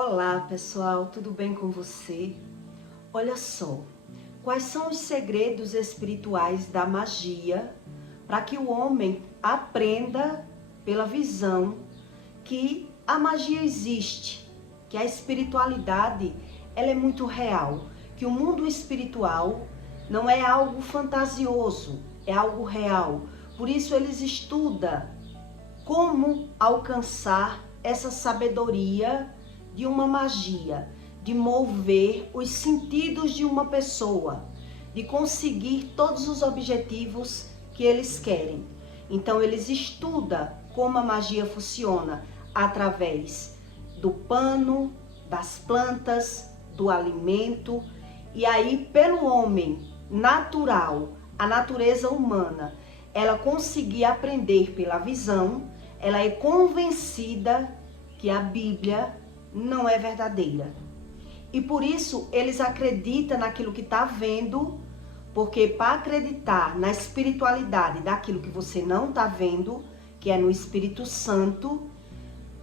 Olá pessoal, tudo bem com você? Olha só, quais são os segredos espirituais da magia para que o homem aprenda pela visão que a magia existe, que a espiritualidade ela é muito real, que o mundo espiritual não é algo fantasioso, é algo real. Por isso eles estudam como alcançar essa sabedoria de uma magia, de mover os sentidos de uma pessoa, de conseguir todos os objetivos que eles querem. Então eles estudam como a magia funciona através do pano, das plantas, do alimento, e aí pelo homem natural, a natureza humana, ela conseguir aprender pela visão, ela é convencida que a Bíblia não é verdadeira. E por isso eles acreditam naquilo que está vendo, porque para acreditar na espiritualidade daquilo que você não está vendo, que é no Espírito Santo,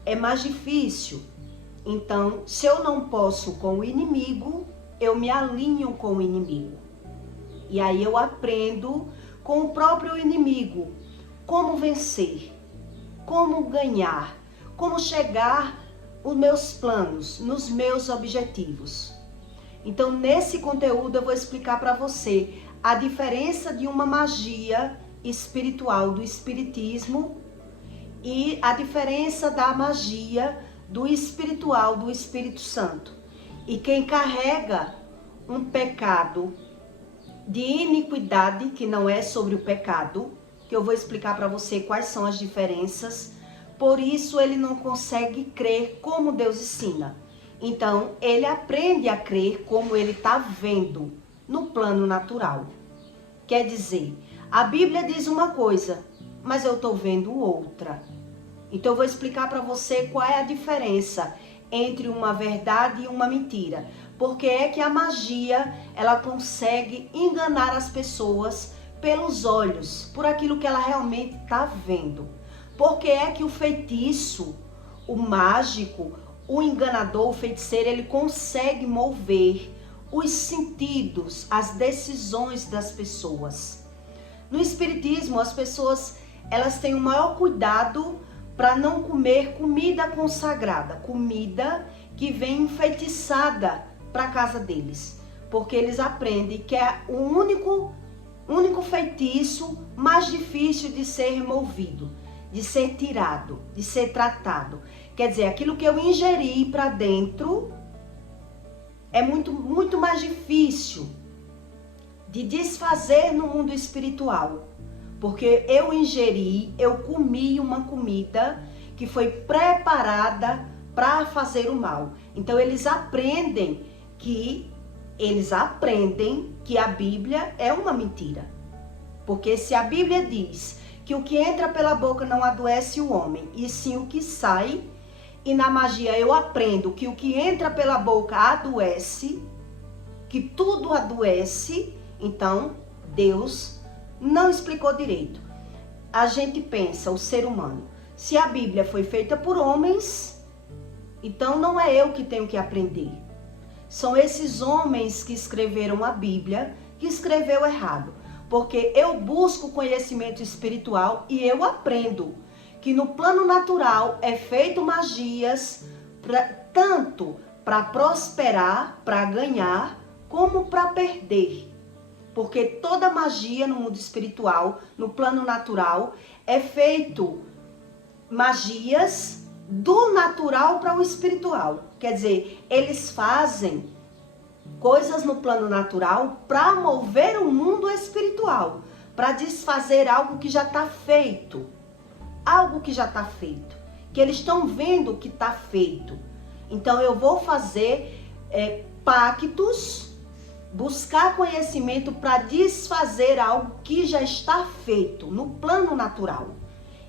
é mais difícil. Então, se eu não posso com o inimigo, eu me alinho com o inimigo. E aí eu aprendo com o próprio inimigo como vencer, como ganhar, como chegar os meus planos, nos meus objetivos. Então, nesse conteúdo eu vou explicar para você a diferença de uma magia espiritual do espiritismo e a diferença da magia do espiritual do Espírito Santo. E quem carrega um pecado de iniquidade, que não é sobre o pecado, que eu vou explicar para você quais são as diferenças. Por isso ele não consegue crer como Deus ensina. Então ele aprende a crer como ele está vendo no plano natural. Quer dizer, a Bíblia diz uma coisa, mas eu estou vendo outra. Então eu vou explicar para você qual é a diferença entre uma verdade e uma mentira. Porque é que a magia ela consegue enganar as pessoas pelos olhos, por aquilo que ela realmente está vendo. Porque é que o feitiço, o mágico, o enganador, o feiticeiro, ele consegue mover os sentidos, as decisões das pessoas. No espiritismo, as pessoas elas têm o maior cuidado para não comer comida consagrada, comida que vem enfeitiçada para a casa deles. Porque eles aprendem que é o único feitiço mais difícil de ser removido, de ser tirado, de ser tratado. Quer dizer, aquilo que eu ingeri para dentro é muito mais difícil de desfazer no mundo espiritual. Porque eu ingeri, eu comi uma comida que foi preparada para fazer o mal. Então eles aprendem que a Bíblia é uma mentira. Porque se a Bíblia diz que o que entra pela boca não adoece o homem, e sim o que sai, e na magia eu aprendo que o que entra pela boca adoece, que tudo adoece, então Deus não explicou direito. A gente pensa, o ser humano, se a Bíblia foi feita por homens, então não é eu que tenho que aprender. São esses homens que escreveram a Bíblia, que escreveu errado. Porque eu busco conhecimento espiritual e eu aprendo que no plano natural é feito magias tanto para prosperar, para ganhar, como para perder. Porque toda magia no mundo espiritual, no plano natural, é feito magias do natural para o espiritual. Quer dizer, eles fazem coisas no plano natural para mover o mundo espiritual, para desfazer algo que já está feito. Algo que já está feito, que eles estão vendo que está feito. Então eu vou fazer pactos, buscar conhecimento para desfazer algo que já está feito no plano natural.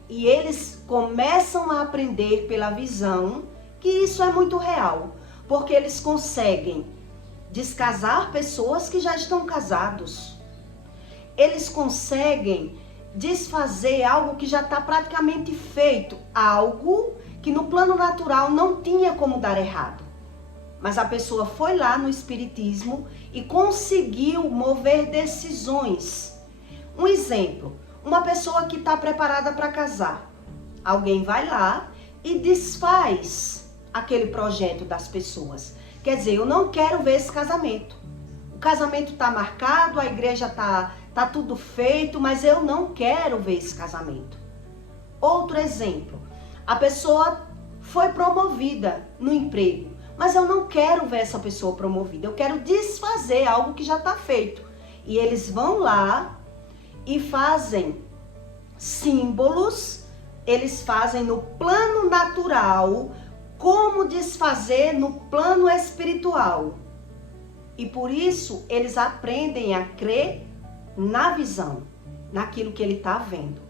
E eles começam a aprender pela visão que isso é muito real, porque eles conseguem descasar pessoas que já estão casados. Eles conseguem desfazer algo que já está praticamente feito, algo que no plano natural não tinha como dar errado. mas a pessoa foi lá no espiritismo e conseguiu mover decisões. Um exemplo, uma pessoa que está preparada para casar. Alguém vai lá e desfaz aquele projeto das pessoas. Quer dizer, eu não quero ver esse casamento. O casamento está marcado, a igreja tá tudo feito, mas eu não quero ver esse casamento. Outro exemplo, a pessoa foi promovida no emprego, mas eu não quero ver essa pessoa promovida, eu quero desfazer algo que já está feito. E eles vão lá e fazem símbolos, eles fazem no plano natural, como desfazer no plano espiritual. E por isso eles aprendem a crer na visão, naquilo que ele está vendo.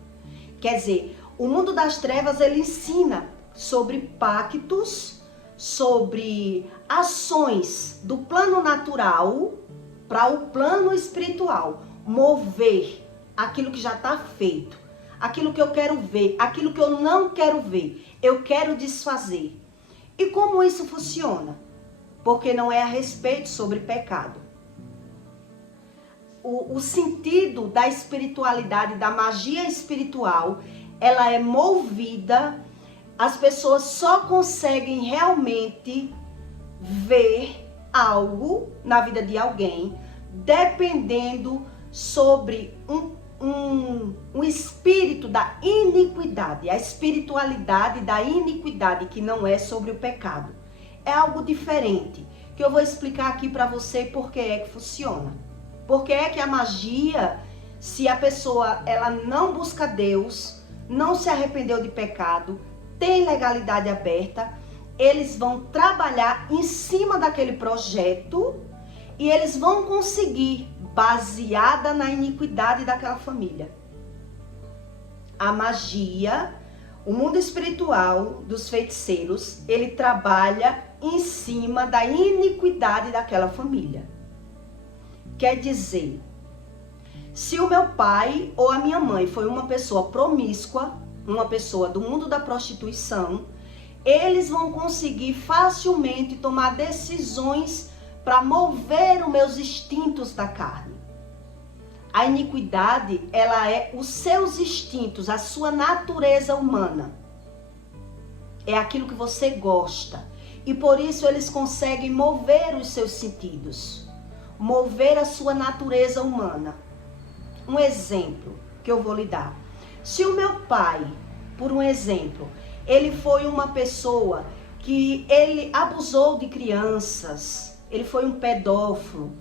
Quer dizer, o mundo das trevas, ele ensina sobre pactos, sobre ações do plano natural para o plano espiritual. Mover aquilo que já está feito, aquilo que eu quero ver, aquilo que eu não quero ver, eu quero desfazer. E como isso funciona? Porque não é a respeito sobre pecado. O sentido da espiritualidade, da magia espiritual, ela é movida, as pessoas só conseguem realmente ver algo na vida de alguém, dependendo sobre um espírito da iniquidade, a espiritualidade da iniquidade, que não é sobre o pecado. É algo diferente, que eu vou explicar aqui para você por que é que funciona. Porque é que a magia, se a pessoa ela não busca Deus, não se arrependeu de pecado, tem legalidade aberta, eles vão trabalhar em cima daquele projeto e eles vão conseguir, baseada na iniquidade daquela família. A magia, o mundo espiritual dos feiticeiros, ele trabalha em cima da iniquidade daquela família. Quer dizer, se o meu pai ou a minha mãe foi uma pessoa promíscua, uma pessoa do mundo da prostituição, eles vão conseguir facilmente tomar decisões para mover os meus instintos da carne. A iniquidade, ela é os seus instintos, a sua natureza humana. É aquilo que você gosta. E por isso eles conseguem mover os seus sentidos, mover a sua natureza humana. Um exemplo que eu vou lhe dar. Se o meu pai, por um exemplo, ele foi uma pessoa que ele abusou de crianças, ele foi um pedófilo,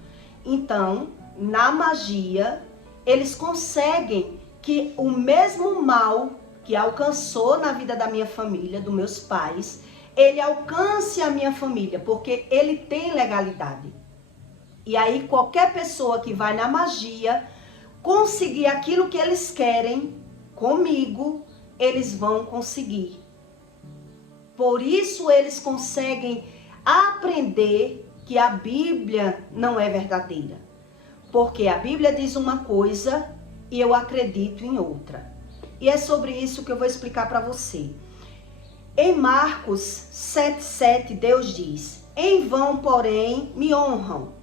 então, na magia, eles conseguem que o mesmo mal que alcançou na vida da minha família, dos meus pais, ele alcance a minha família, porque ele tem legalidade. E aí qualquer pessoa que vai na magia conseguir aquilo que eles querem comigo, eles vão conseguir. Por isso eles conseguem aprender que a Bíblia não é verdadeira. Porque a Bíblia diz uma coisa e eu acredito em outra. E é sobre isso que eu vou explicar para você. Em Marcos 7,7, Deus diz: em vão, porém, me honram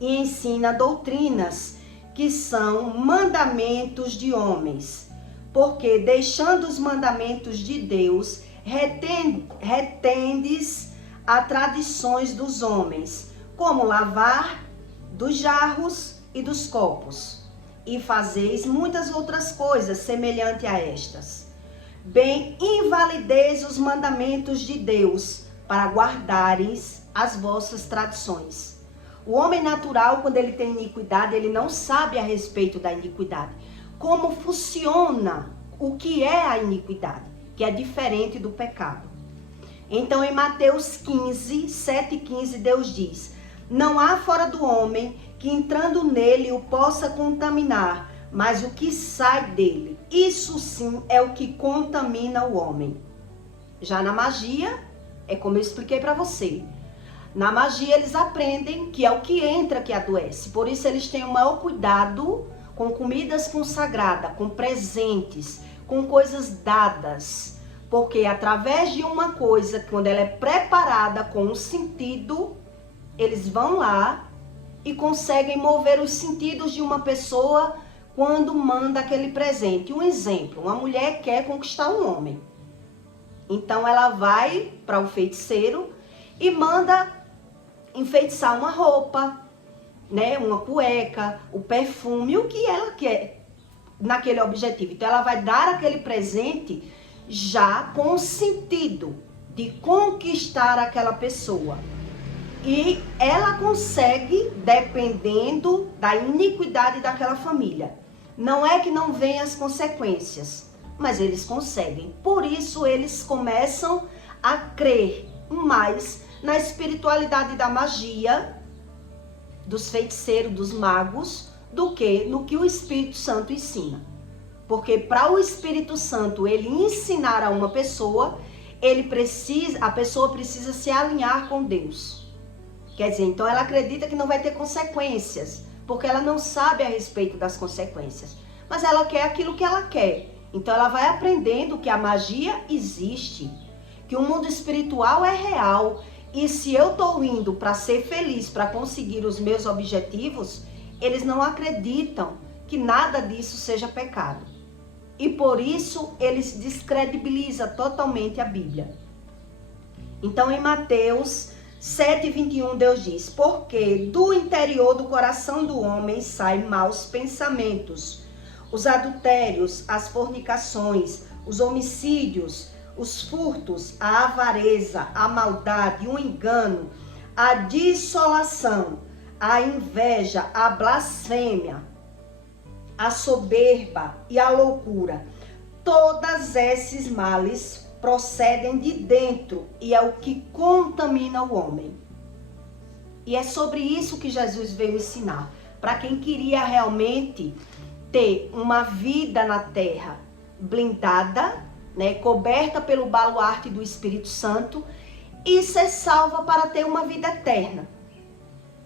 e ensina doutrinas que são mandamentos de homens, porque deixando os mandamentos de Deus, retendes a tradições dos homens, como lavar dos jarros e dos copos, e fazeis muitas outras coisas semelhantes a estas. Bem, invalideis os mandamentos de Deus, para guardares as vossas tradições. O homem natural, quando ele tem iniquidade, ele não sabe a respeito da iniquidade. Como funciona, o que é a iniquidade, que é diferente do pecado. Então, em Mateus 15, 7 e 15, Deus diz: não há fora do homem que entrando nele o possa contaminar, mas o que sai dele, isso sim é o que contamina o homem. Já na magia, é como eu expliquei para você. Na magia eles aprendem que é o que entra que adoece. Por isso eles têm o maior cuidado com comidas consagradas, com presentes, com coisas dadas. Porque através de uma coisa, quando ela é preparada com um sentido, eles vão lá e conseguem mover os sentidos de uma pessoa quando manda aquele presente. Um exemplo, uma mulher quer conquistar um homem. Então ela vai para o feiticeiro e manda enfeitiçar uma roupa, né, uma cueca, o perfume, o que ela quer naquele objetivo. Então ela vai dar aquele presente já com o sentido de conquistar aquela pessoa. E ela consegue, dependendo da iniquidade daquela família. Não é que não venham as consequências, mas eles conseguem. Por isso eles começam a crer mais na espiritualidade da magia, dos feiticeiros, dos magos, do que no que o Espírito Santo ensina. Porque para o Espírito Santo ele ensinar a uma pessoa, a pessoa precisa se alinhar com Deus. Quer dizer, então ela acredita que não vai ter consequências, porque ela não sabe a respeito das consequências. Mas ela quer aquilo que ela quer. Então ela vai aprendendo que a magia existe, que o mundo espiritual é real. E se eu estou indo para ser feliz, para conseguir os meus objetivos, eles não acreditam que nada disso seja pecado. E por isso eles descredibilizam totalmente a Bíblia. Então em Mateus 7:21 Deus diz: porque do interior do coração do homem saem maus pensamentos, os adultérios, as fornicações, os homicídios, os furtos, a avareza, a maldade, o engano, a dissolação, a inveja, a blasfêmia, a soberba e a loucura. Todos esses males procedem de dentro e é o que contamina o homem. E é sobre isso que Jesus veio ensinar. Para quem queria realmente ter uma vida na terra blindada, né, coberta pelo baluarte do Espírito Santo e ser salva para ter uma vida eterna.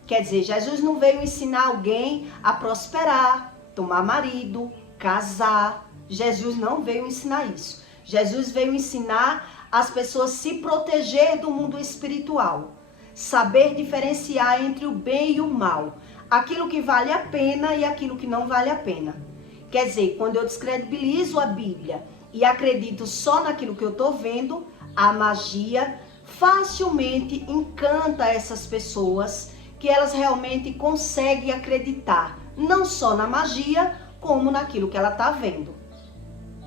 Quer dizer, Jesus não veio ensinar alguém a prosperar, tomar marido, casar. Jesus não veio ensinar isso. Jesus veio ensinar as pessoas se proteger do mundo espiritual, saber diferenciar entre o bem e o mal, aquilo que vale a pena e aquilo que não vale a pena. Quer dizer, quando eu descredibilizo a Bíblia e acredito só naquilo que eu estou vendo, a magia facilmente encanta essas pessoas, que elas realmente conseguem acreditar, não só na magia, como naquilo que ela está vendo.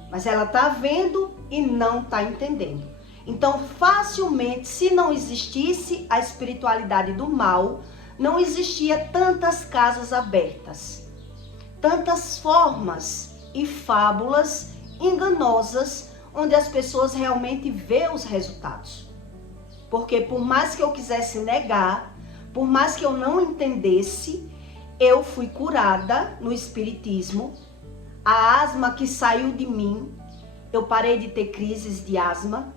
Mas ela está vendo e não está entendendo. Então, facilmente, se não existisse a espiritualidade do mal, não existia tantas casas abertas, tantas formas e fábulas enganosas, onde as pessoas realmente vê os resultados. Porque por mais que eu quisesse negar, por mais que eu não entendesse, eu fui curada no espiritismo. A asma que saiu de mim, eu parei de ter crises de asma.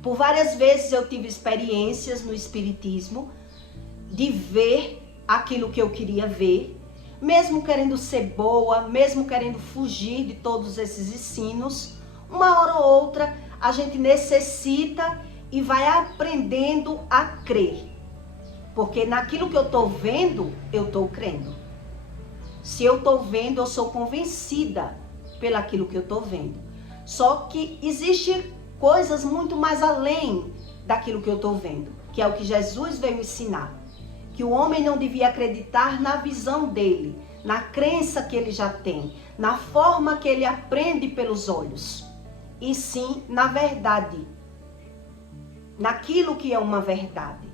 Por várias vezes eu tive experiências no espiritismo de ver aquilo que eu queria ver, mesmo querendo ser boa, mesmo querendo fugir de todos esses ensinos. Uma hora ou outra a gente necessita e vai aprendendo a crer. Porque naquilo que eu estou vendo, eu estou crendo. Se eu estou vendo, eu sou convencida pelaquilo que eu estou vendo. Só que existe coisas muito mais além daquilo que eu estou vendo, que é o que Jesus veio ensinar. Que o homem não devia acreditar na visão dele, na crença que ele já tem, na forma que ele aprende pelos olhos, e sim na verdade, naquilo que é uma verdade.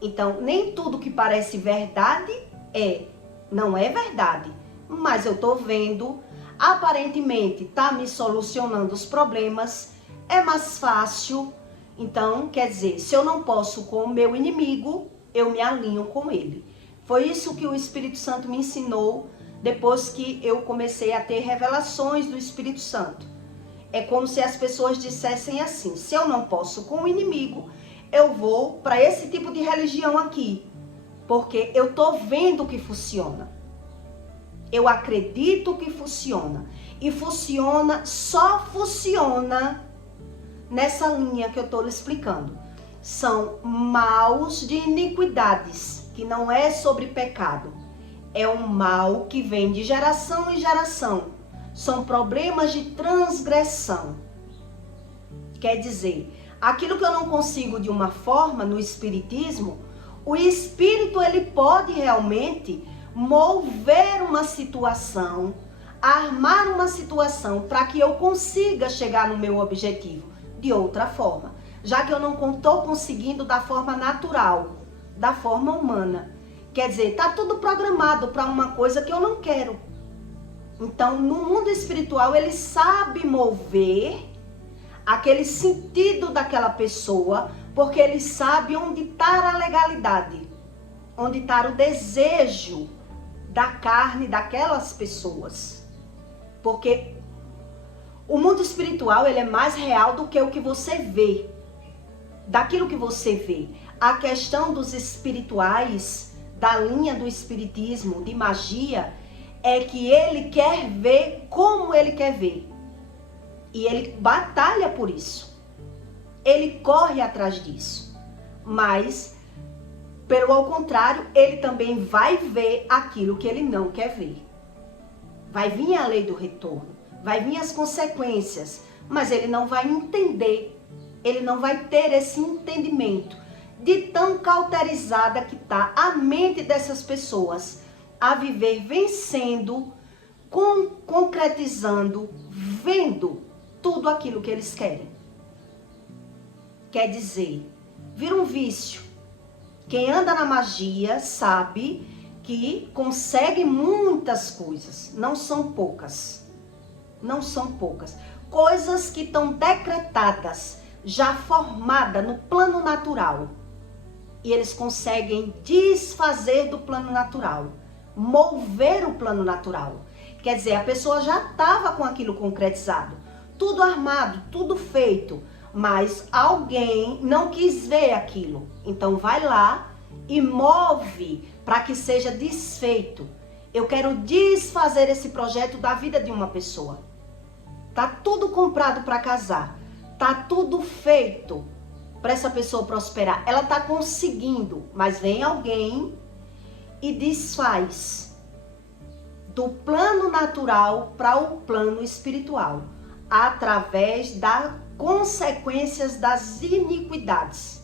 Então, nem tudo que parece verdade não é verdade, mas eu estou vendo, aparentemente está me solucionando os problemas, é mais fácil. Então, quer dizer, se eu não posso com o meu inimigo, eu me alinho com ele. Foi isso que o Espírito Santo me ensinou depois que eu comecei a ter revelações do Espírito Santo. É como se as pessoas dissessem assim: se eu não posso com o inimigo, eu vou para esse tipo de religião aqui, porque eu estou vendo que funciona. Eu acredito que funciona. E funciona, só funciona nessa linha que eu estou lhe explicando. São maus de iniquidades, que não é sobre pecado. É um mal que vem de geração em geração. São problemas de transgressão. Quer dizer, aquilo que eu não consigo de uma forma no espiritismo, o espírito ele pode realmente mover uma situação, armar uma situação para que eu consiga chegar no meu objetivo de outra forma, já que eu não estou conseguindo da forma natural, da forma humana. Quer dizer, está tudo programado para uma coisa que eu não quero. Então, no mundo espiritual, ele sabe mover aquele sentido daquela pessoa, porque ele sabe onde está a legalidade, onde está o desejo da carne daquelas pessoas. Porque o mundo espiritual, ele é mais real do que o que você vê, daquilo que você vê. A questão dos espirituais, da linha do espiritismo, de magia, é que ele quer ver como ele quer ver. E ele batalha por isso. Ele corre atrás disso. Mas, pelo ao contrário, ele também vai ver aquilo que ele não quer ver. Vai vir a lei do retorno. Vai vir as consequências. Mas ele não vai entender. Ele não vai ter esse entendimento de tão cauterizada que está a mente dessas pessoas a viver vencendo, concretizando, vendo tudo aquilo que eles querem. Quer dizer, vira um vício. Quem anda na magia sabe que consegue muitas coisas, não são poucas. Não são poucas. Coisas que estão decretadas, já formadas no plano natural. E eles conseguem desfazer do plano natural, mover o plano natural. Quer dizer, a pessoa já estava com aquilo concretizado, tudo armado, tudo feito, mas alguém não quis ver aquilo. Então vai lá e move para que seja desfeito. Eu quero desfazer esse projeto da vida de uma pessoa. Tá tudo comprado para casar, tá tudo feito para essa pessoa prosperar. Ela tá conseguindo, mas vem alguém e desfaz do plano natural para o plano espiritual, através das consequências das iniquidades.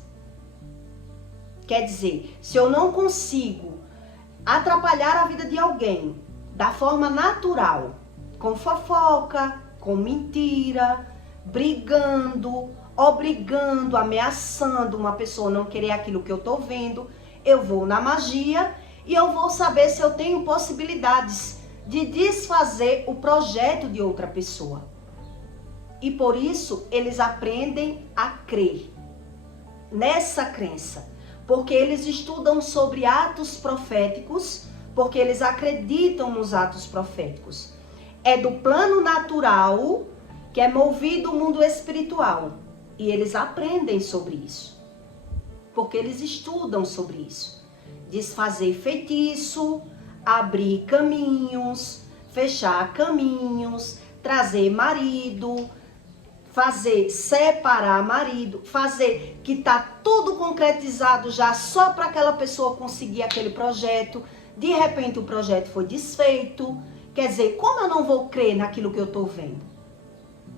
Quer dizer, se eu não consigo atrapalhar a vida de alguém da forma natural, com fofoca, com mentira, brigando, obrigando, ameaçando uma pessoa a não querer aquilo que eu tô vendo, eu vou na magia e eu vou saber se eu tenho possibilidades de desfazer o projeto de outra pessoa. E por isso eles aprendem a crer nessa crença, porque eles estudam sobre atos proféticos, porque eles acreditam nos atos proféticos. É do plano natural que é movido o mundo espiritual. E eles aprendem sobre isso, porque eles estudam sobre isso. Desfazer feitiço, abrir caminhos, fechar caminhos, trazer marido, fazer separar marido, fazer que tá tudo concretizado já só para aquela pessoa conseguir aquele projeto. De repente o projeto foi desfeito. Quer dizer, como eu não vou crer naquilo que eu tô vendo?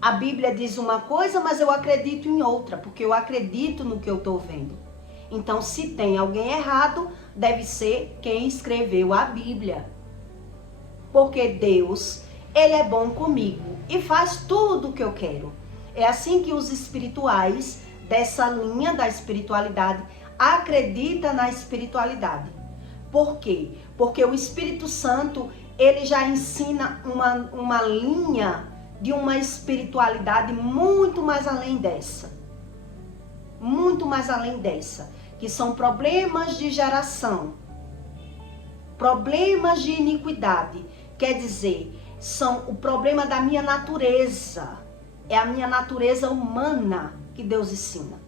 A Bíblia diz uma coisa, mas eu acredito em outra, porque eu acredito no que eu estou vendo. Então, se tem alguém errado, deve ser quem escreveu a Bíblia. Porque Deus, Ele é bom comigo e faz tudo o que eu quero. É assim que os espirituais dessa linha da espiritualidade acreditam na espiritualidade. Por quê? Porque o Espírito Santo, ele já ensina uma linha de uma espiritualidade muito mais além dessa. Muito mais além dessa. Que são problemas de geração. Problemas de iniquidade. Quer dizer, são o problema da minha natureza. É a minha natureza humana que Deus ensina.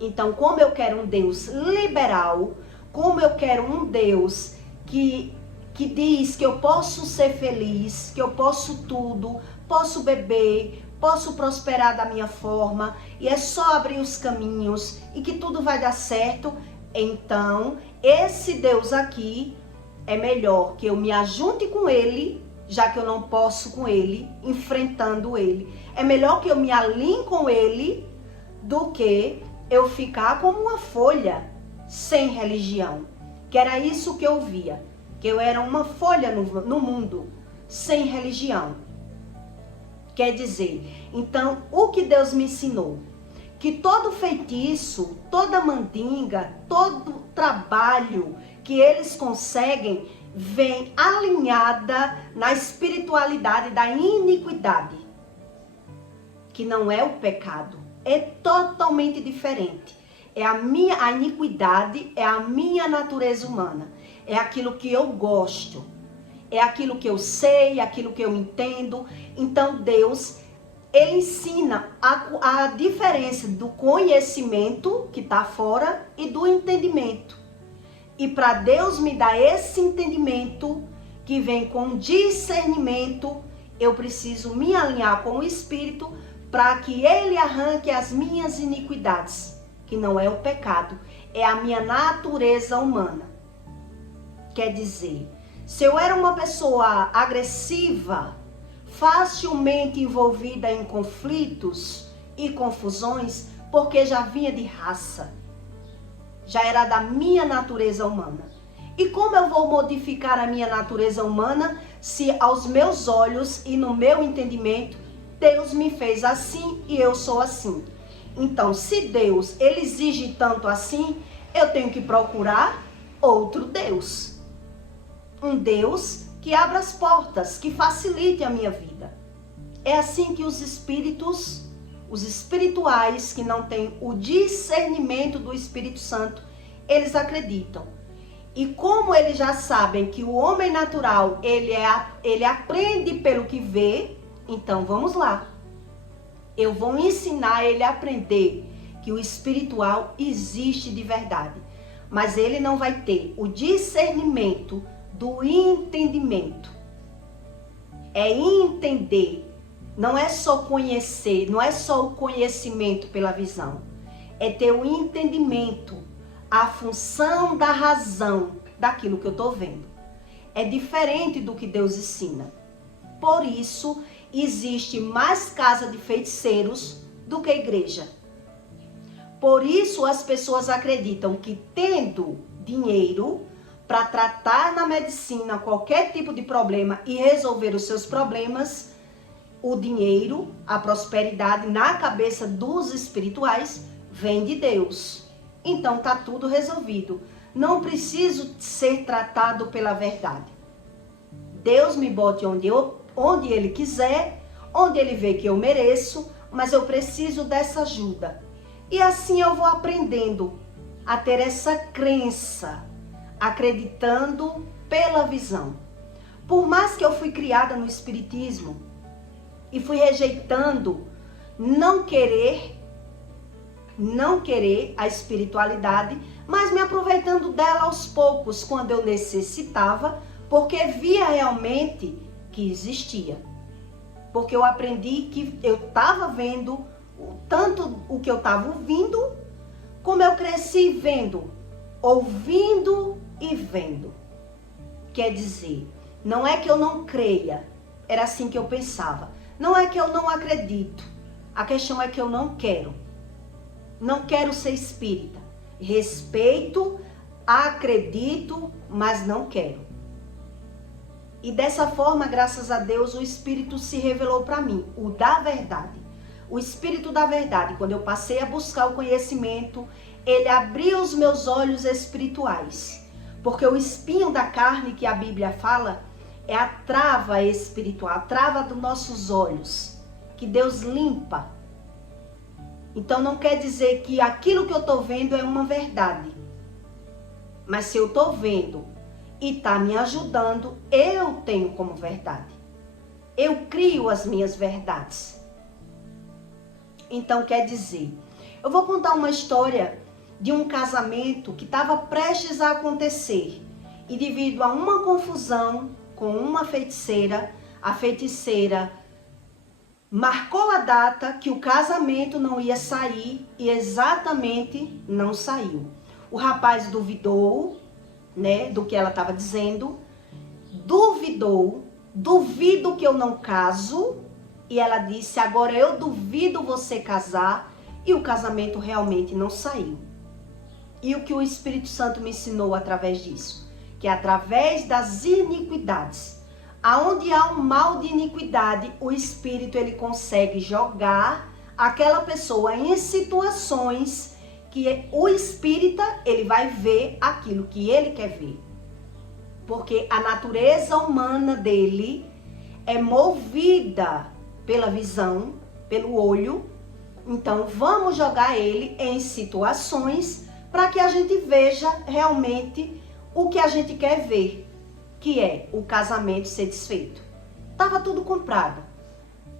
Então, como eu quero um Deus liberal, como eu quero um Deus que diz que eu posso ser feliz, que eu posso tudo, posso beber, posso prosperar da minha forma, e é só abrir os caminhos e que tudo vai dar certo, então esse Deus aqui é melhor que eu me ajunte com ele, já que eu não posso com ele, enfrentando ele. É melhor que eu me alinhe com ele do que eu ficar como uma folha sem religião. Que era isso que eu via, que eu era uma folha no mundo, sem religião. Quer dizer, então, o que Deus me ensinou? Que todo feitiço, toda mandinga, todo trabalho que eles conseguem, vem alinhada na espiritualidade da iniquidade, que não é o pecado, é totalmente diferente. A iniquidade é a minha natureza humana, é aquilo que eu gosto, é aquilo que eu sei, aquilo que eu entendo. Então Deus, ele ensina a diferença do conhecimento que está fora e do entendimento. E para Deus me dar esse entendimento que vem com discernimento, eu preciso me alinhar com o Espírito para que ele arranque as minhas iniquidades, que não é o pecado, é a minha natureza humana. Quer dizer, se eu era uma pessoa agressiva, facilmente envolvida em conflitos e confusões, porque já vinha de raça, já era da minha natureza humana. E como eu vou modificar a minha natureza humana se aos meus olhos e no meu entendimento Deus me fez assim e eu sou assim? Então, se Deus ele exige tanto assim, eu tenho que procurar outro Deus. Um Deus que abra as portas, que facilite a minha vida. É assim que os espirituais que não têm o discernimento do Espírito Santo, eles acreditam. E como eles já sabem que o homem natural, ele aprende pelo que vê, então vamos lá. Eu vou ensinar ele a aprender que o espiritual existe de verdade. Mas ele não vai ter o discernimento do entendimento. É entender. Não é só conhecer, não é só o conhecimento pela visão. É ter o entendimento, a função da razão daquilo que eu estou vendo. É diferente do que Deus ensina. Por isso, existe mais casa de feiticeiros do que igreja. Por isso, as pessoas acreditam que tendo dinheiro para tratar na medicina qualquer tipo de problema e resolver os seus problemas, o dinheiro, a prosperidade na cabeça dos espirituais vem de Deus. Então tá tudo resolvido. Não preciso ser tratado pela verdade. Deus me bote onde Ele quiser, onde Ele vê que eu mereço, mas eu preciso dessa ajuda. E assim eu vou aprendendo a ter essa crença, acreditando pela visão. Por mais que eu fui criada no espiritismo e fui rejeitando, não querer a espiritualidade, mas me aproveitando dela aos poucos, quando eu necessitava, porque via realmente que existia. Porque eu aprendi que eu estava vendo, tanto o que eu estava ouvindo, como eu cresci vendo, ouvindo e vendo. Quer dizer, não é que eu não creia, era assim que eu pensava. Não é que eu não acredito, a questão é que eu não quero. Não quero ser espírita. Respeito, acredito, mas não quero. E dessa forma, graças a Deus, o Espírito se revelou para mim, o da verdade. O Espírito da verdade, quando eu passei a buscar o conhecimento, ele abriu os meus olhos espirituais. Porque o espinho da carne que a Bíblia fala é a trava espiritual, a trava dos nossos olhos, que Deus limpa. Então não quer dizer que aquilo que eu estou vendo é uma verdade. Mas se eu estou vendo e está me ajudando, eu tenho como verdade. Eu crio as minhas verdades. Então quer dizer, eu vou contar uma história de um casamento que estava prestes a acontecer. E devido a uma confusão com uma feiticeira, a feiticeira marcou a data que o casamento não ia sair e exatamente não saiu. O rapaz duvidou, né, do que ela estava dizendo, duvido que eu não caso, e ela disse, agora eu duvido você casar, e o casamento realmente não saiu. E o que o Espírito Santo me ensinou através disso? Que através das iniquidades, aonde há um mal de iniquidade, o Espírito ele consegue jogar aquela pessoa em situações que o espírita ele vai ver aquilo que ele quer ver. Porque a natureza humana dele é movida pela visão, pelo olho. Então vamos jogar ele em situações para que a gente veja realmente o que a gente quer ver, que é o casamento ser desfeito. Tava tudo comprado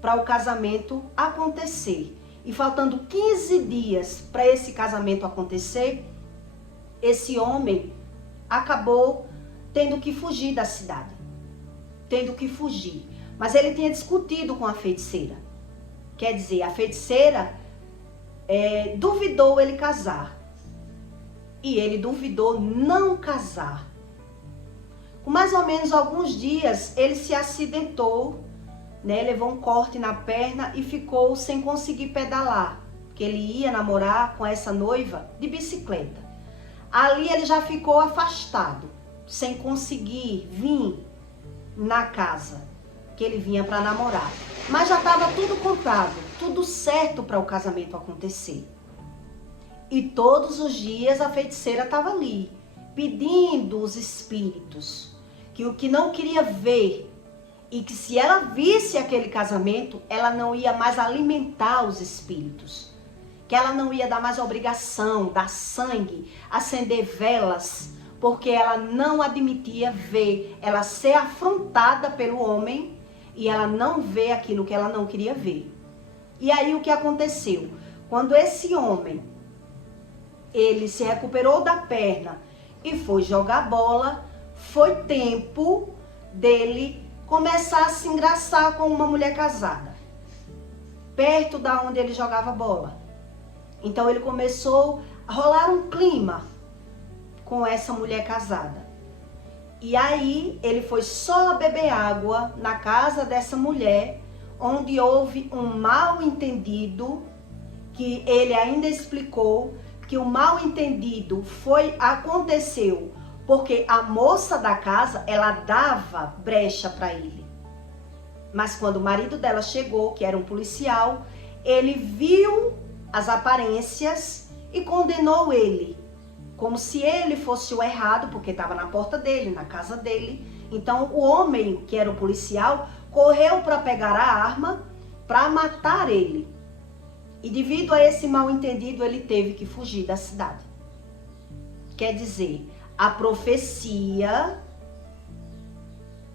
para o casamento acontecer. E faltando 15 dias para esse casamento acontecer, esse homem acabou tendo que fugir da cidade. Tendo que fugir. Mas ele tinha discutido com a feiticeira. Quer dizer, a feiticeira duvidou ele casar. E ele duvidou não casar. Com mais ou menos alguns dias, ele se acidentou, né? Levou um corte na perna e ficou sem conseguir pedalar. Porque ele ia namorar com essa noiva de bicicleta. Ali ele já ficou afastado, sem conseguir vir na casa que ele vinha para namorar. Mas já estava tudo comprado, tudo certo para o casamento acontecer. E todos os dias a feiticeira estava ali, pedindo os espíritos que o que não queria ver, e que se ela visse aquele casamento, ela não ia mais alimentar os espíritos, que ela não ia dar mais obrigação, dar sangue, acender velas, porque ela não admitia ver, ela ser afrontada pelo homem e ela não vê aquilo que ela não queria ver. E aí o que aconteceu? Quando esse homem, ele se recuperou da perna e foi jogar bola, foi tempo dele começar a se engraçar com uma mulher casada, perto da onde ele jogava bola. Então ele começou a rolar um clima com essa mulher casada. E aí ele foi só beber água na casa dessa mulher, onde houve um mal entendido, que ele ainda explicou que o mal entendido aconteceu porque a moça da casa, ela dava brecha para ele. Mas quando o marido dela chegou, que era um policial, ele viu as aparências e condenou ele, como se ele fosse o errado, porque estava na porta dele, na casa dele. Então o homem, que era o policial, correu para pegar a arma para matar ele. E devido a esse mal entendido, ele teve que fugir da cidade. Quer dizer, a profecia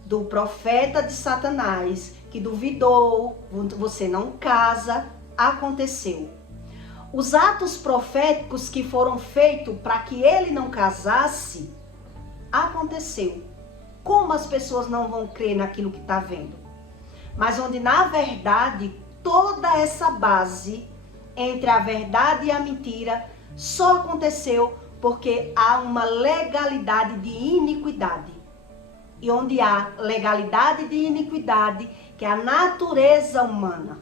do profeta de Satanás, que duvidou, você não casa, aconteceu. Os atos proféticos que foram feitos para que ele não casasse, aconteceu. Como as pessoas não vão crer naquilo que está vendo? Mas onde, na verdade, toda essa base entre a verdade e a mentira só aconteceu porque há uma legalidade de iniquidade. E onde há legalidade de iniquidade, que é a natureza humana.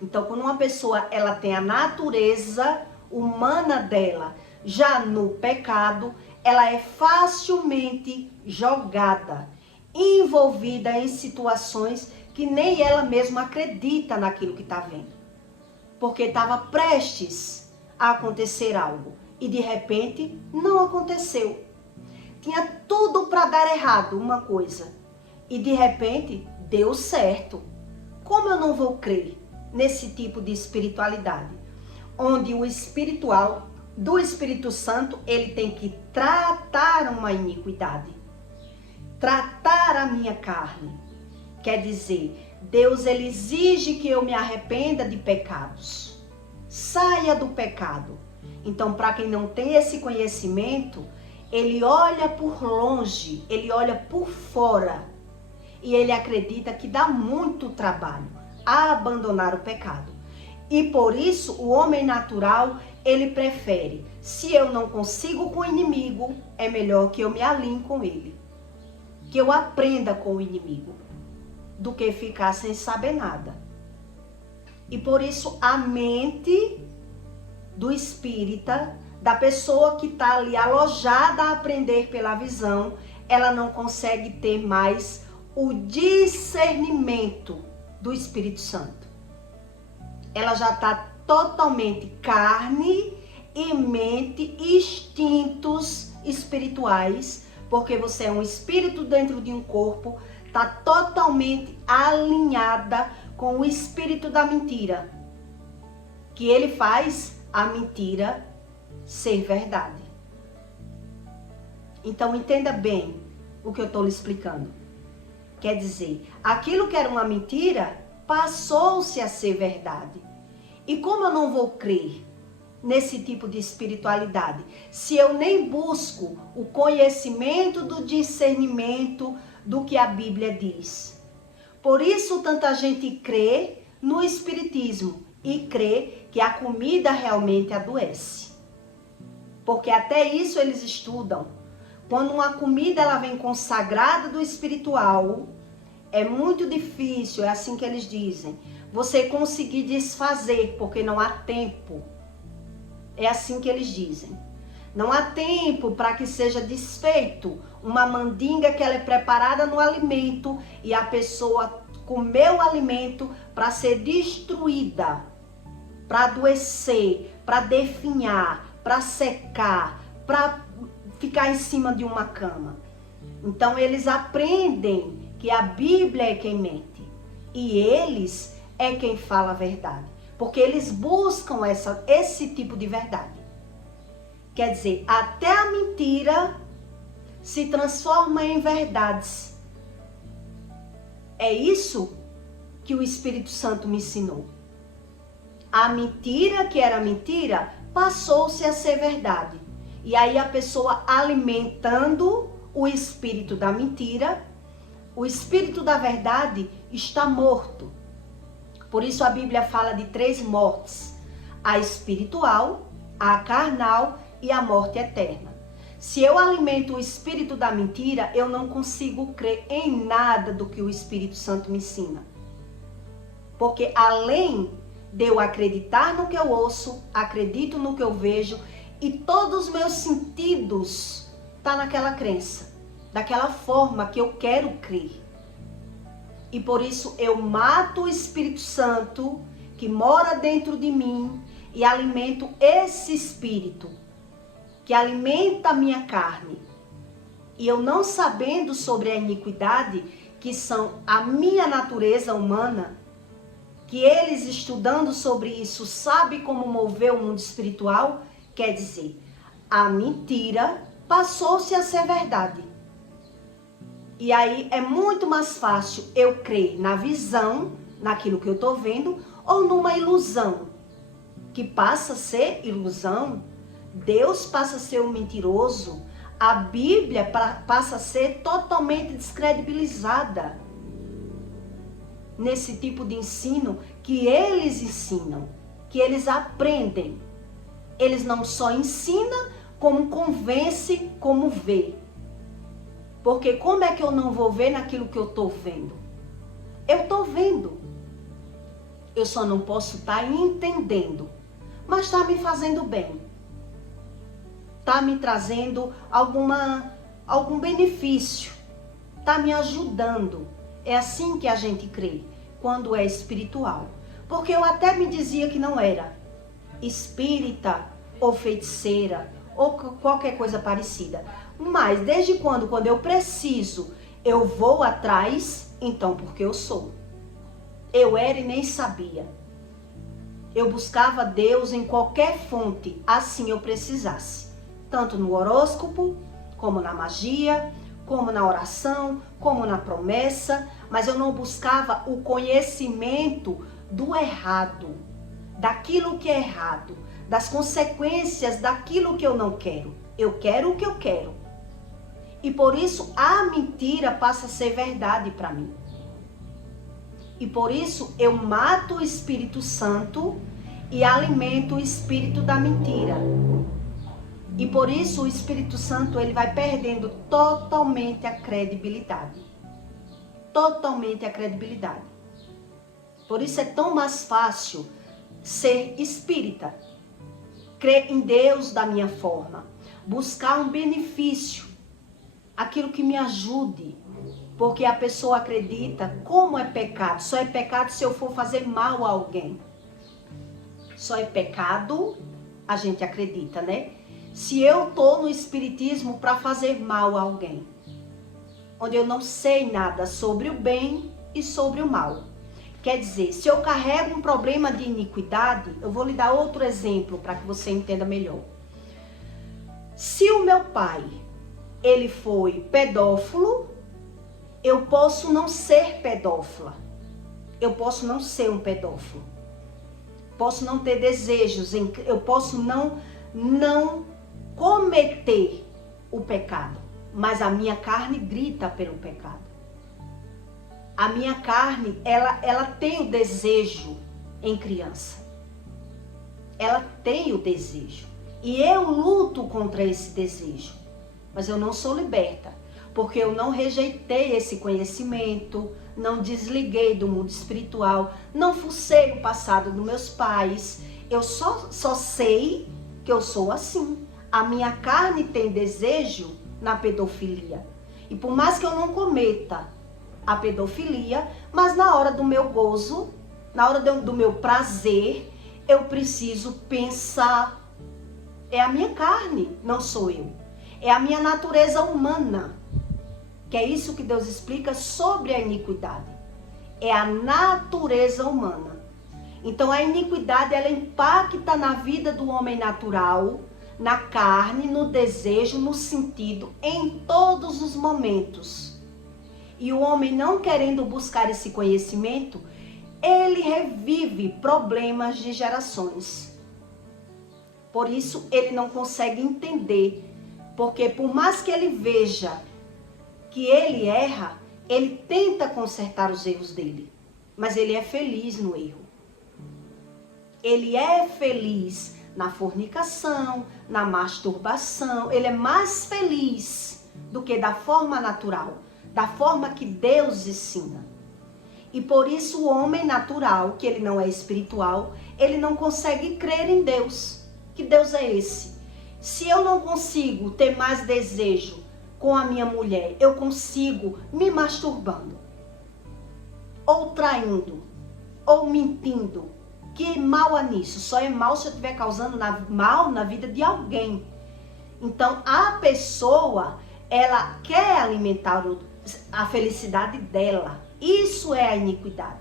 Então, quando uma pessoa ela tem a natureza humana dela já no pecado, ela é facilmente jogada, envolvida em situações que nem ela mesma acredita naquilo que está vendo. Porque estava prestes a acontecer algo e de repente não aconteceu. Tinha tudo para dar errado uma coisa e de repente deu certo. Como eu não vou crer nesse tipo de espiritualidade, onde o espiritual do Espírito Santo, ele tem que tratar uma iniquidade, tratar a minha carne. Quer dizer, Deus ele exige que eu me arrependa de pecados, saia do pecado. Então, para quem não tem esse conhecimento, ele olha por longe, ele olha por fora e ele acredita que dá muito trabalho. a abandonar o pecado. E por isso o homem natural, ele prefere, se eu não consigo com o inimigo, é melhor que eu me alinhe com ele, que eu aprenda com o inimigo, do que ficar sem saber nada. E por isso a mente do espírita, da pessoa que está ali alojada a aprender pela visão, ela não consegue ter mais o discernimento do Espírito Santo. Ela já está totalmente carne e mente, instintos espirituais, porque você é um espírito dentro de um corpo, está totalmente alinhada com o espírito da mentira, que ele faz a mentira ser verdade. Então entenda bem o que eu estou lhe explicando. Quer dizer, aquilo que era uma mentira passou-se a ser verdade. E como eu não vou crer nesse tipo de espiritualidade, se eu nem busco o conhecimento do discernimento do que a Bíblia diz? Por isso tanta gente crê no espiritismo e crê que a comida realmente adoece. Porque até isso eles estudam. Quando uma comida ela vem consagrada do espiritual, é muito difícil, é assim que eles dizem, você conseguir desfazer, porque não há tempo. É assim que eles dizem. Não há tempo para que seja desfeito uma mandinga que ela é preparada no alimento e a pessoa comeu o alimento para ser destruída, para adoecer, para definhar, para secar, para ficar em cima de uma cama. Então eles aprendem que a Bíblia é quem mente e eles é quem fala a verdade, porque eles buscam esse tipo de verdade. Quer dizer, até a mentira se transforma em verdades. É isso que o Espírito Santo me ensinou. A mentira que era mentira passou-se a ser verdade. E aí a pessoa alimentando o espírito da mentira, o espírito da verdade está morto. Por isso a Bíblia fala de 3 mortes: a espiritual, a carnal e a morte eterna. Se eu alimento o espírito da mentira, eu não consigo crer em nada do que o Espírito Santo me ensina. Porque além de eu acreditar no que eu ouço, acredito no que eu vejo, e todos os meus sentidos estão naquela crença, daquela forma que eu quero crer. E por isso eu mato o Espírito Santo que mora dentro de mim e alimento esse espírito que alimenta a minha carne. E eu não sabendo sobre a iniquidade, que são a minha natureza humana, que eles estudando sobre isso sabem como mover o mundo espiritual, quer dizer, a mentira passou-se a ser verdade. E aí é muito mais fácil eu crer na visão, naquilo que eu estou vendo, ou numa ilusão, que passa a ser ilusão. Deus passa a ser um mentiroso. A Bíblia passa a ser totalmente descredibilizada nesse tipo de ensino que eles ensinam, que eles aprendem. Eles não só ensinam, como convence, como vê. Porque como é que eu não vou ver naquilo que eu estou vendo? Eu estou vendo. Eu só não posso estar entendendo. Mas está me fazendo bem. Está me trazendo algum benefício. Está me ajudando. É assim que a gente crê, quando é espiritual. Porque eu até me dizia que não era espírita ou feiticeira ou qualquer coisa parecida. Mas desde quando eu preciso, eu vou atrás, então porque eu sou. Eu era e nem sabia. Eu buscava Deus em qualquer fonte, assim eu precisasse. Tanto no horóscopo, como na magia, como na oração, como na promessa. Mas eu não buscava o conhecimento do errado, daquilo que é errado, das consequências daquilo que eu não quero. Eu quero o que eu quero. E por isso a mentira passa a ser verdade para mim. E por isso eu mato o Espírito Santo e alimento o espírito da mentira. E por isso o Espírito Santo ele vai perdendo totalmente a credibilidade. Totalmente a credibilidade. Por isso é tão mais fácil ser espírita, crer em Deus da minha forma, buscar um benefício, aquilo que me ajude, porque a pessoa acredita como é pecado. Só é pecado se eu for fazer mal a alguém. Só é pecado, a gente acredita, né? Se eu tô no espiritismo para fazer mal a alguém, onde eu não sei nada sobre o bem e sobre o mal. Quer dizer, se eu carrego um problema de iniquidade, eu vou lhe dar outro exemplo para que você entenda melhor. Se o meu pai, ele foi pedófilo, eu posso não ser pedófila. Eu posso não ser um pedófilo. Posso não ter desejos, eu posso não cometer o pecado, mas a minha carne grita pelo pecado. A minha carne, ela tem o desejo em criança. Ela tem o desejo. E eu luto contra esse desejo. Mas eu não sou liberta. Porque eu não rejeitei esse conhecimento, não desliguei do mundo espiritual, não fucei o passado dos meus pais. Eu só sei que eu sou assim. A minha carne tem desejo na pedofilia. E por mais que eu não cometa a pedofilia, mas na hora do meu gozo, na hora do meu prazer, eu preciso pensar. É a minha carne, não sou eu. É a minha natureza humana. Que é isso que Deus explica sobre a iniquidade. É a natureza humana. Então a iniquidade, ela impacta na vida do homem natural, na carne, no desejo, no sentido, em todos os momentos. E o homem não querendo buscar esse conhecimento, ele revive problemas de gerações. Por isso ele não consegue entender, porque por mais que ele veja que ele erra, ele tenta consertar os erros dele, mas ele é feliz no erro. Ele é feliz na fornicação, na masturbação, ele é mais feliz do que da forma natural, da forma que Deus ensina. E por isso o homem natural, que ele não é espiritual, ele não consegue crer em Deus. Que Deus é esse? Se eu não consigo ter mais desejo com a minha mulher, eu consigo me masturbando, ou traindo, ou mentindo. Que mal há nisso? Só é mal se eu estiver causando mal na vida de alguém. Então a pessoa, ela quer alimentar a felicidade dela. Isso é a iniquidade.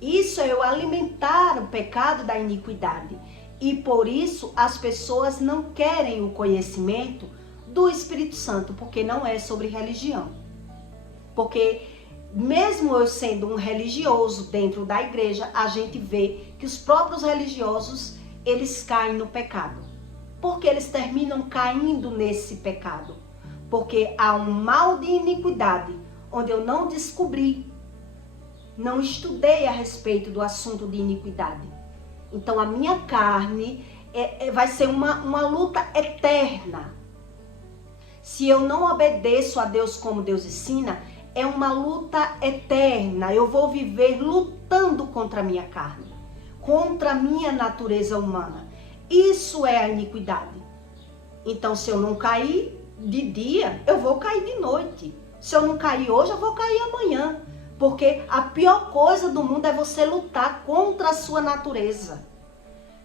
Isso é eu alimentar o pecado da iniquidade. E por isso as pessoas não querem o conhecimento do Espírito Santo, porque não é sobre religião. Porque mesmo eu sendo um religioso dentro da igreja, a gente vê que os próprios religiosos, eles caem no pecado. Porque eles terminam caindo nesse pecado. Porque há um mal de iniquidade, onde eu não descobri, não estudei a respeito do assunto de iniquidade. Então a minha carne vai ser uma luta eterna. Se eu não obedeço a Deus como Deus ensina, é uma luta eterna. Eu vou viver lutando contra a minha carne, contra a minha natureza humana. Isso é a iniquidade. Então se eu não cair de dia, eu vou cair de noite. Se eu não cair hoje, eu vou cair amanhã. Porque a pior coisa do mundo é você lutar contra a sua natureza,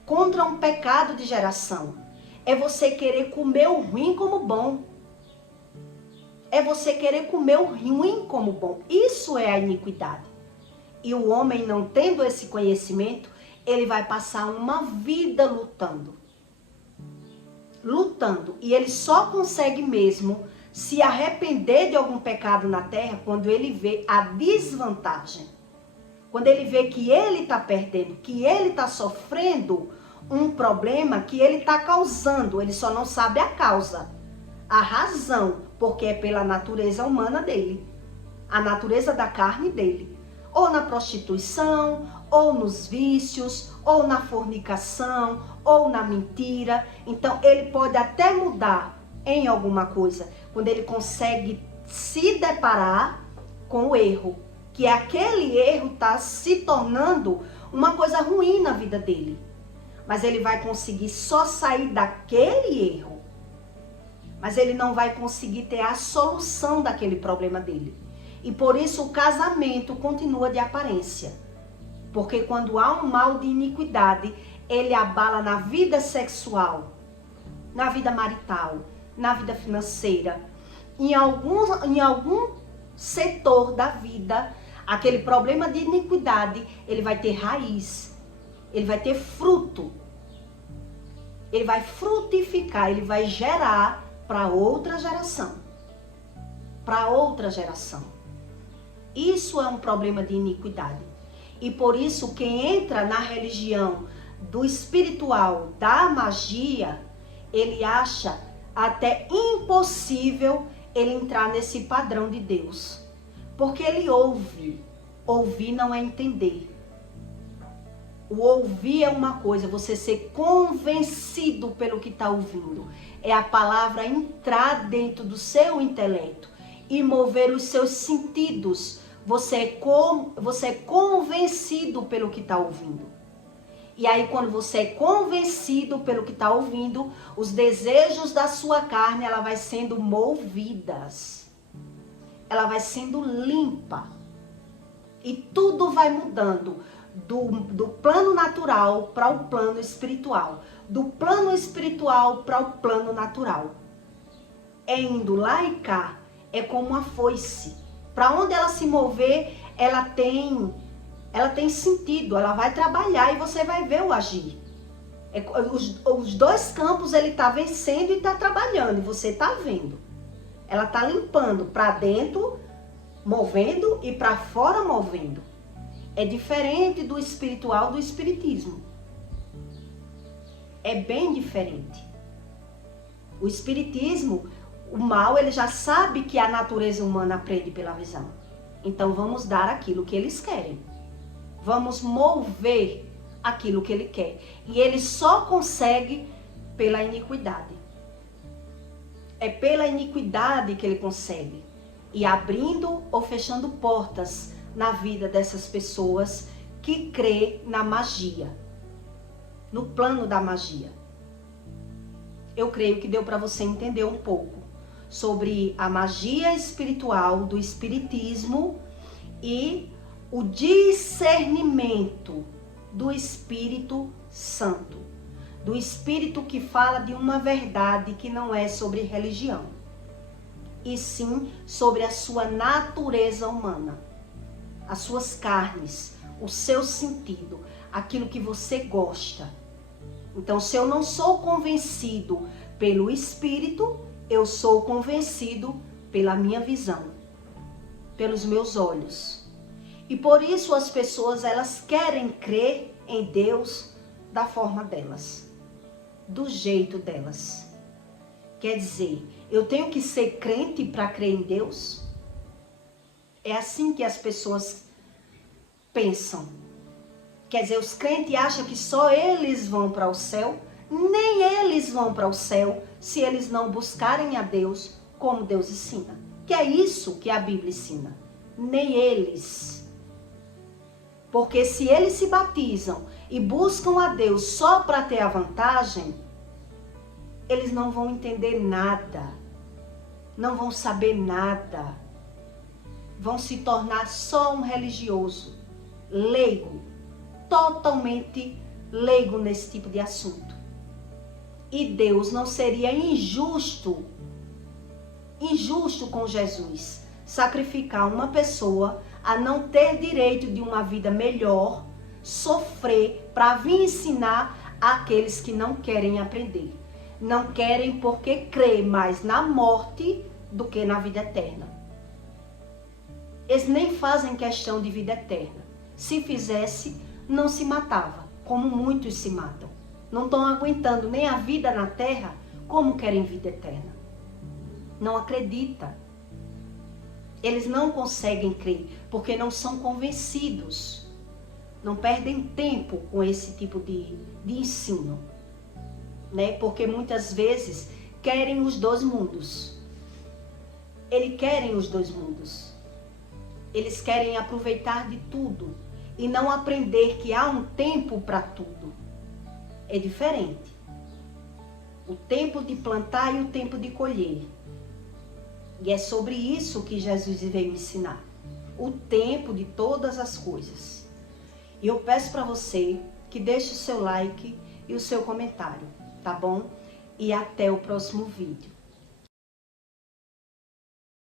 contra um pecado de geração. É você querer comer o ruim como bom. É você querer comer o ruim como bom. Isso é a iniquidade. E o homem, não tendo esse conhecimento, ele vai passar uma vida lutando. Lutando. E ele só consegue mesmo se arrepender de algum pecado na terra quando ele vê a desvantagem. Quando ele vê que ele está perdendo, que ele está sofrendo um problema que ele está causando. Ele só não sabe a causa, a razão, porque é pela natureza humana dele, a natureza da carne dele. ou na prostituição, ou nos vícios, ou na fornicação, ou na mentira. Então ele pode até mudar em alguma coisa quando ele consegue se deparar com o erro, que aquele erro está se tornando uma coisa ruim na vida dele. Mas ele vai conseguir só sair daquele erro. Mas ele não vai conseguir ter a solução daquele problema dele. E por isso o casamento continua de aparência. Porque quando há um mal de iniquidade, ele abala na vida sexual, na vida marital, na vida financeira. Em algum setor da vida, aquele problema de iniquidade, ele vai ter raiz, ele vai ter fruto. Ele vai frutificar, ele vai gerar para outra geração. Para outra geração. Isso é um problema de iniquidade. E por isso quem entra na religião do espiritual, da magia, ele acha até impossível ele entrar nesse padrão de Deus. Porque ele ouve. Ouvir não é entender. O ouvir é uma coisa, você ser convencido pelo que está ouvindo. É a palavra entrar dentro do seu intelecto e mover os seus sentidos. Você é convencido pelo que está ouvindo. E aí quando você é convencido pelo que está ouvindo, os desejos da sua carne, ela vai sendo movidas. Ela vai sendo limpa. E tudo vai mudando. Do plano natural para o plano espiritual. Do plano espiritual para o plano natural. É indo lá e cá. É como uma foice. Para onde ela se mover, ela tem sentido. Ela vai trabalhar e você vai ver o agir. Os dois campos ele está vencendo e está trabalhando. E você está vendo. Ela está limpando para dentro, movendo, e para fora, movendo. É diferente do espiritual do espiritismo. É bem diferente. O espiritismo, o mal, ele já sabe que a natureza humana aprende pela visão. Então vamos dar aquilo que eles querem. Vamos mover aquilo que ele quer. E ele só consegue pela iniquidade. É pela iniquidade que ele consegue. E abrindo ou fechando portas na vida dessas pessoas que crê na magia, no plano da magia. Eu creio que deu para você entender um pouco sobre a magia espiritual do espiritismo e o discernimento do Espírito Santo, do Espírito que fala de uma verdade que não é sobre religião, e sim sobre a sua natureza humana. As suas carnes, o seu sentido, aquilo que você gosta. Então, se eu não sou convencido pelo Espírito, eu sou convencido pela minha visão, pelos meus olhos. E por isso as pessoas, elas querem crer em Deus da forma delas, do jeito delas. Quer dizer, eu tenho que ser crente para crer em Deus? É assim que as pessoas pensam. Quer dizer, os crentes acham que só eles vão para o céu. Nem eles vão para o céu se eles não buscarem a Deus como Deus ensina. Que é isso que a Bíblia ensina. Nem eles. Porque se eles se batizam e buscam a Deus só para ter a vantagem, eles não vão entender nada. Não vão saber nada. Vão se tornar só um religioso, leigo, totalmente leigo nesse tipo de assunto. E Deus não seria injusto com Jesus, sacrificar uma pessoa a não ter direito de uma vida melhor, sofrer para vir ensinar àqueles que não querem aprender. Não querem porque crê mais na morte do que na vida eterna. Eles nem fazem questão de vida eterna. Se fizesse, não se matava, como muitos se matam. Não estão aguentando nem a vida na terra, como querem vida eterna. Não acredita. Eles não conseguem crer porque não são convencidos. Não perdem tempo com esse tipo de ensino, né? Porque muitas vezes querem os dois mundos. Eles querem os dois mundos. Eles querem aproveitar de tudo e não aprender que há um tempo para tudo. É diferente. O tempo de plantar e o tempo de colher. E é sobre isso que Jesus veio ensinar. O tempo de todas as coisas. E eu peço para você que deixe o seu like e o seu comentário, tá bom? E até o próximo vídeo.